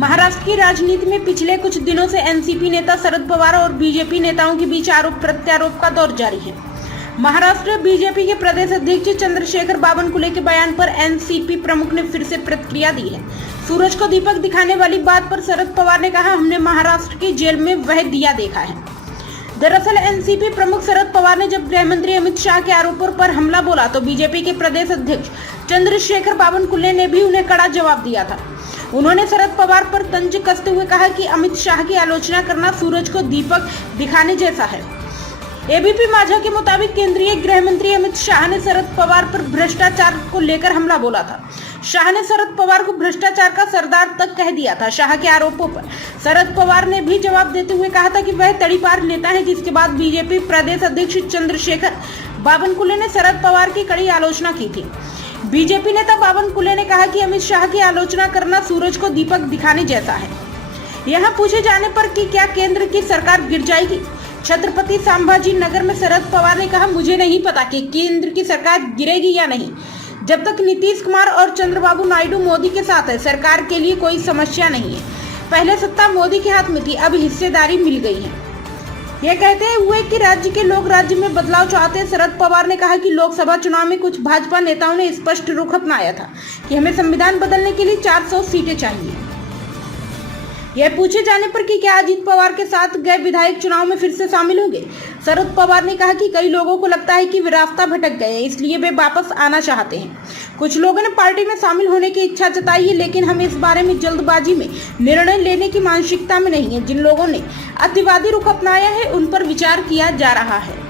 महाराष्ट्र की राजनीति में पिछले कुछ दिनों से एनसीपी नेता शरद पवार और बीजेपी नेताओं के बीच आरोप प्रत्यारोप का दौर जारी है। महाराष्ट्र बीजेपी के प्रदेश अध्यक्ष चंद्रशेखर बावनकुले के बयान पर एनसीपी प्रमुख ने फिर से प्रतिक्रिया दी है। सूरज को दीपक दिखाने वाली बात पर शरद पवार ने कहा, हमने महाराष्ट्र की जेल में वह दिया देखा है। दरअसल एनसीपी प्रमुख शरद पवार ने जब गृह मंत्री अमित शाह के आरोपों पर हमला बोला तो बीजेपी के प्रदेश अध्यक्ष चंद्रशेखर बावनकुले ने भी उन्हें कड़ा जवाब दिया था। उन्होंने शरद पवार पर तंज कसते हुए कहा कि अमित शाह की आलोचना करना सूरज को दीपक दिखाने जैसा है। एबीपी माझा के मुताबिक केंद्रीय गृह मंत्री अमित शाह ने शरद पवार पर भ्रष्टाचार को लेकर हमला बोला था। शाह ने शरद पवार को भ्रष्टाचार का सरदार तक कह दिया था। शाह के आरोपों पर शरद पवार ने भी जवाब देते हुए कहा था कि वह तड़ीपार नेता है, जिसके बाद बीजेपी प्रदेश अध्यक्ष चंद्रशेखर बावनकुले ने शरद पवार की कड़ी आलोचना की थी। बीजेपी नेता बावनकुले ने कहा कि अमित शाह की आलोचना करना सूरज को दीपक दिखाने जैसा है। यहाँ पूछे जाने पर कि क्या केंद्र की सरकार गिर जाएगी, छत्रपति संभाजी नगर में शरद पवार ने कहा, मुझे नहीं पता कि केंद्र की सरकार गिरेगी या नहीं। जब तक नीतीश कुमार और चंद्रबाबू नायडू मोदी के साथ है, सरकार के लिए कोई समस्या नहीं है। पहले सत्ता मोदी के हाथ में थी, अब हिस्सेदारी मिल गई है। यह कहते हुए कि राज्य के लोग राज्य में बदलाव चाहते हैं, शरद पवार ने कहा कि लोकसभा चुनाव में कुछ भाजपा नेताओं ने स्पष्ट रुख अपनाया था कि हमें संविधान बदलने के लिए 400 सीटें चाहिए। यह पूछे जाने पर कि क्या अजीत पवार के साथ गए विधायक चुनाव में फिर से शामिल होंगे, शरद पवार ने कहा कि कई लोगों को लगता है कि वे रास्ता भटक गए हैं, इसलिए वे वापस आना चाहते हैं। कुछ लोगों ने पार्टी में शामिल होने की इच्छा जताई है, लेकिन हम इस बारे में जल्दबाजी में निर्णय लेने की मानसिकता में नहीं है। जिन लोगों ने अतिवादी रुख अपनाया है, उन पर विचार किया जा रहा है।